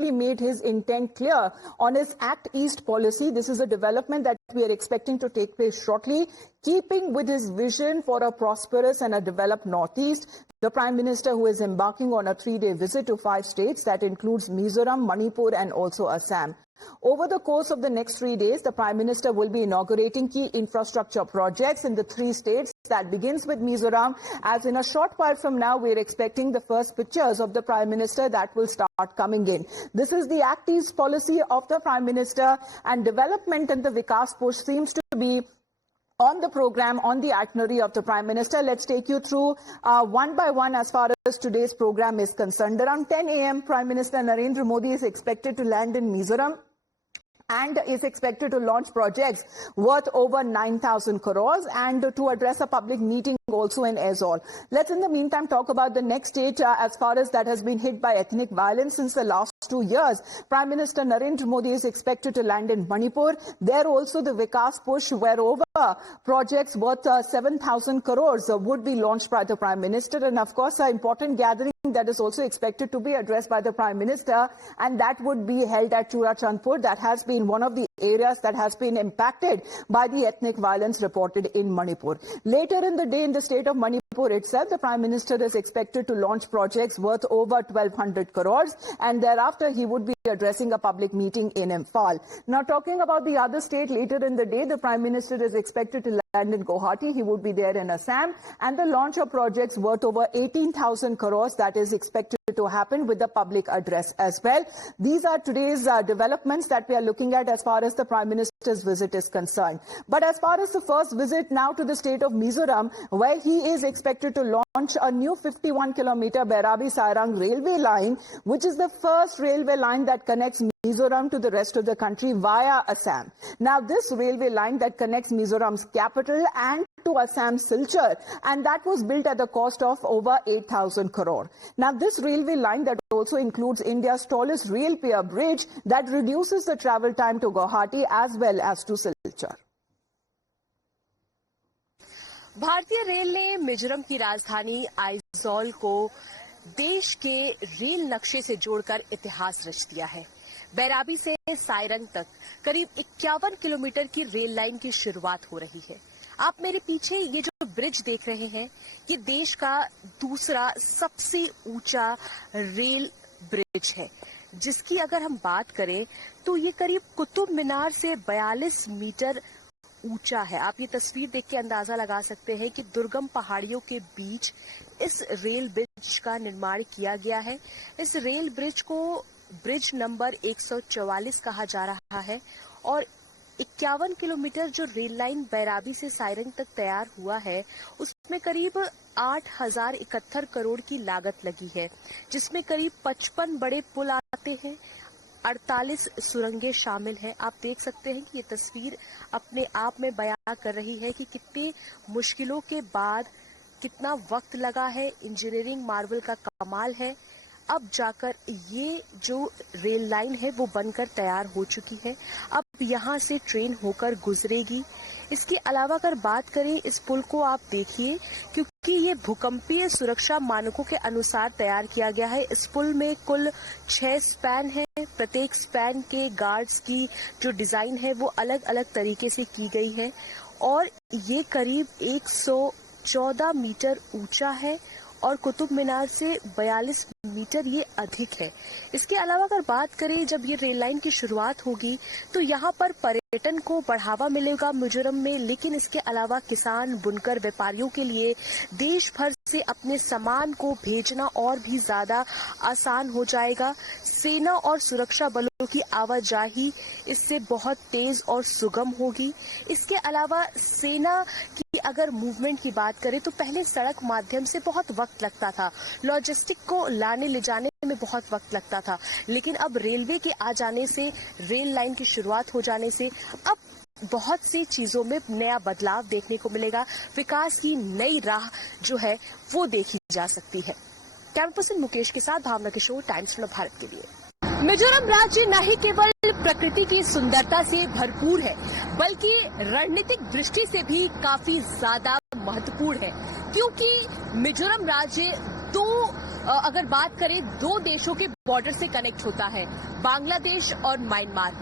repeatedly made his intent clear on his Act East policy. This is a development that we are expecting to take place shortly, keeping with his vision for a prosperous and a developed Northeast. The Prime Minister, who is embarking on a 3-day visit to 5 states, that includes Mizoram, Manipur and also Assam. Over the course of the next 3 days, the Prime Minister will be inaugurating key infrastructure projects in the 3 states. That begins with Mizoram, as in a short while from now, we are expecting the first pictures of the Prime Minister that will start coming in. This is the Act East policy of the Prime Minister, and development and the Vikas push seems to be on the program, on the itinerary of the Prime Minister. Let's take you through one by one as far as today's program is concerned. Around 10 a.m., Prime Minister Narendra Modi is expected to land in Mizoram and is expected to launch projects worth over 9,000 crores and to address a public meeting also in Aizawl. Let's in the meantime talk about the next state as far as that has been hit by ethnic violence since the last 2 years. Prime Minister Narendra Modi is expected to land in Manipur. There also the Vikas push, where over projects worth 7,000 crores would be launched by the Prime Minister, and of course an important gathering that is also expected to be addressed by the Prime Minister, and that would be held at Churachandpur. That has been one of the areas that has been impacted by the ethnic violence reported in Manipur. Later in the day, in the state of Manipur itself, the Prime Minister is expected to launch projects worth over 1,200 crores, and thereafter he would be addressing a public meeting in Imphal. Now, talking about the other state, later in the day, the Prime Minister is expected to land in Guwahati. He would be there in Assam, and the launch of projects worth over 18,000 crores that is expected to happen with the public address as well. These are today's developments that we are looking at as far as the Prime Minister's visit is concerned. But as far as the first visit now to the state of Mizoram, where he is expected to launch a new 51-kilometer Bairabi-Sairang railway line, which is the first railway line that connects Mizoram to the rest of the country via Assam. Now, this railway line that connects Mizoram's capital and to Assam's Silchar, and that was built at the cost of over 8,000 crore. Now, this railway line that also includes India's tallest rail pier bridge that reduces the travel time to Guwahati as well as to Silchar. भारतीय rail ने मिजोरम की राजधानी आइजॉल को देश के rail नक्शे से जोड़कर इतिहास रच दिया है। बैराबी से सायरंग तक करीब 51 किलोमीटर की रेल लाइन की शुरुआत हो रही है। आप मेरे पीछे ये जो ब्रिज देख रहे हैं, ये देश का दूसरा सबसे ऊंचा रेल ब्रिज है, जिसकी अगर हम बात करें तो ये करीब कुतुब मीनार से 42 मीटर ऊंचा है। आप ये तस्वीर देख के अंदाजा लगा सकते हैं कि दुर्गम पहाड़ियों के बीच इस रेल ब्रिज का निर्माण किया गया है। इस रेल ब्रिज को ब्रिज नंबर 144 कहा जा रहा है और 51 किलोमीटर जो रेल लाइन बैराबी से सायरंग तक तैयार हुआ है, उसमें करीब 8,071 करोड़ की लागत लगी है, जिसमें करीब 55 बड़े पुल आते हैं, 48 सुरंगें शामिल हैं। आप देख सकते हैं कि ये तस्वीर अपने आप में बयां कर रही है कि कितनी मुश्किलों के बाद कितना वक्त लगा है। इंजीनियरिंग मार्वल का कमाल है। अब जाकर ये जो रेल लाइन है वो बनकर तैयार हो चुकी है। अब यहाँ से ट्रेन होकर गुजरेगी। इसके अलावा अगर बात करें इस पुल को, आप देखिए, क्योंकि ये भूकंपीय सुरक्षा मानकों के अनुसार तैयार किया गया है। इस पुल में कुल 6 स्पैन है। प्रत्येक स्पैन के गार्ड्स की जो डिजाइन है वो अलग अलग तरीके से की गई है और ये करीब 114 मीटर ऊंचा है और कुतुब मीनार से 42 मीटर ये अधिक है। इसके अलावा अगर बात करें, जब ये रेल लाइन की शुरुआत होगी तो यहाँ पर पर्यटन को बढ़ावा मिलेगा मिजोरम में, लेकिन इसके अलावा किसान, बुनकर, व्यापारियों के लिए देश भर से अपने सामान को भेजना और भी ज्यादा आसान हो जाएगा। सेना और सुरक्षा बलों की आवाजाही इससे बहुत तेज और सुगम होगी। इसके अलावा सेना की अगर मूवमेंट की बात करें तो पहले सड़क माध्यम से बहुत वक्त लगता था, लॉजिस्टिक को लाने ले जाने में बहुत वक्त लगता था, लेकिन अब रेलवे के आ जाने से, रेल लाइन की शुरुआत हो जाने से अब बहुत सी चीजों में नया बदलाव देखने को मिलेगा। विकास की नई राह जो है वो देखी जा सकती है। कैमरा पर्सन मुकेश के साथ भावना किशोर, टाइम्स ऑफ भारत के लिए। मिजोरम राज्य न ही केवल प्रकृति की सुंदरता से भरपूर है, बल्कि रणनीतिक दृष्टि से भी काफी ज्यादा महत्वपूर्ण है, क्योंकि मिजोरम राज्य अगर बात करें दो देशों के बॉर्डर से कनेक्ट होता है, बांग्लादेश और म्यांमार।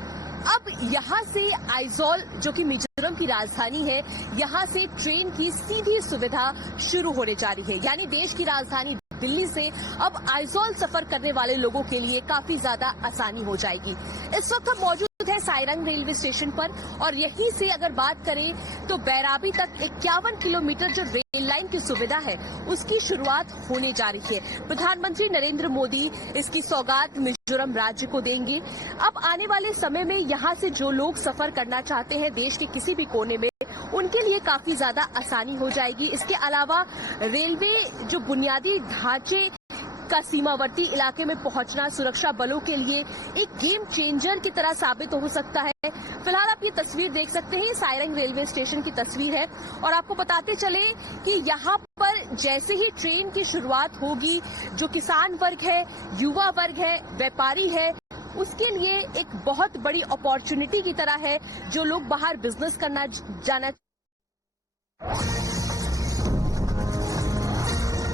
अब यहाँ से आइजॉल, जो कि मिजोरम की राजधानी है, यहाँ से ट्रेन की सीधी सुविधा शुरू होने जा रही है। यानी देश की राजधानी दिल्ली से अब आइजॉल सफर करने वाले लोगों के लिए काफी ज्यादा आसानी हो जाएगी। इस वक्त हम मौजूद है साइरंग रेलवे स्टेशन पर और यहीं से अगर बात करें तो बैराबी तक 51 किलोमीटर जो रेल लाइन की सुविधा है उसकी शुरुआत होने जा रही है। प्रधानमंत्री नरेंद्र मोदी इसकी सौगात मिजोरम राज्य को देंगे। अब आने वाले समय में यहाँ से जो लोग सफर करना चाहते हैं देश के किसी भी कोने में, उनके लिए काफी ज्यादा आसानी हो जाएगी। इसके अलावा रेलवे जो बुनियादी ढांचे का सीमावर्ती इलाके में पहुंचना सुरक्षा बलों के लिए एक गेम चेंजर की तरह साबित हो सकता है। फिलहाल आप ये तस्वीर देख सकते हैं, साइरंग रेलवे स्टेशन की तस्वीर है और आपको बताते चले कि यहाँ पर जैसे ही ट्रेन की शुरुआत होगी, जो किसान वर्ग है, युवा वर्ग है, व्यापारी है, उसके लिए एक बहुत बड़ी अपॉर्चुनिटी की तरह है। जो लोग बाहर बिजनेस करना जाना।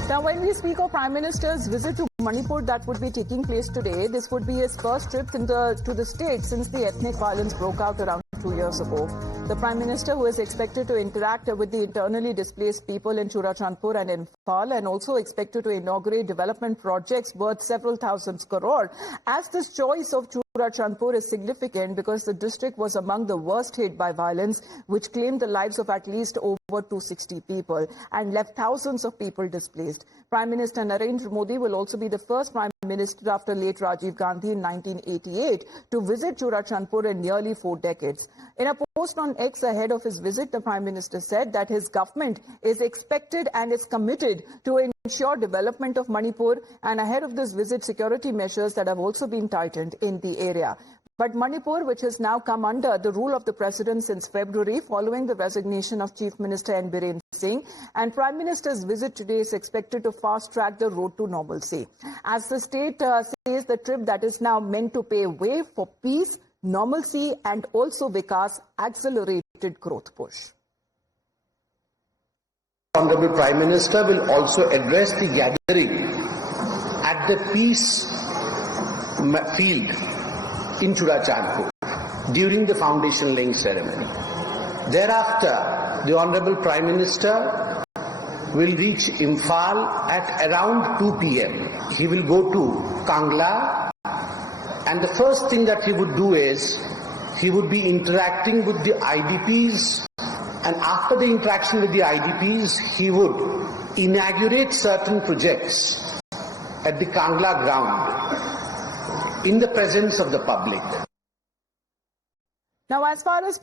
Now, when we speak of Prime Minister's visit to Manipur that would be taking place today, this would be his first trip to the state since the ethnic violence broke out around 2 years ago. The Prime Minister, who is expected to interact with the internally displaced people in Churachandpur and Imphal, and also expected to inaugurate development projects worth several thousands crore. As this choice of Churachandpur is significant because the district was among the worst hit by violence, which claimed the lives of at least over 260 people and left thousands of people displaced. Prime Minister Narendra Modi will also be the first Prime Minister after late Rajiv Gandhi in 1988 to visit Churachandpur in nearly 4 decades. In a post on X ahead of his visit, the Prime Minister said that his government is expected and is committed to ensure development of Manipur, and ahead of this visit, security measures that have also been tightened in the area. But Manipur, which has now come under the rule of the President since February following the resignation of Chief Minister N. Biren Singh, and Prime Minister's visit today is expected to fast-track the road to normalcy. As the state says, the trip that is now meant to pave way for peace, normalcy and also Vikas accelerated growth push. Honorable Prime Minister will also address the gathering at the peace field in Churachandpur during the foundation laying ceremony. Thereafter, the Honorable Prime Minister will reach Imphal at around 2 p.m. He will go to Kangla, and the first thing that he would do is he would be interacting with the IDPs, and after the interaction with the IDPs, he would inaugurate certain projects at the Kangla ground in the presence of the public. Now, as far as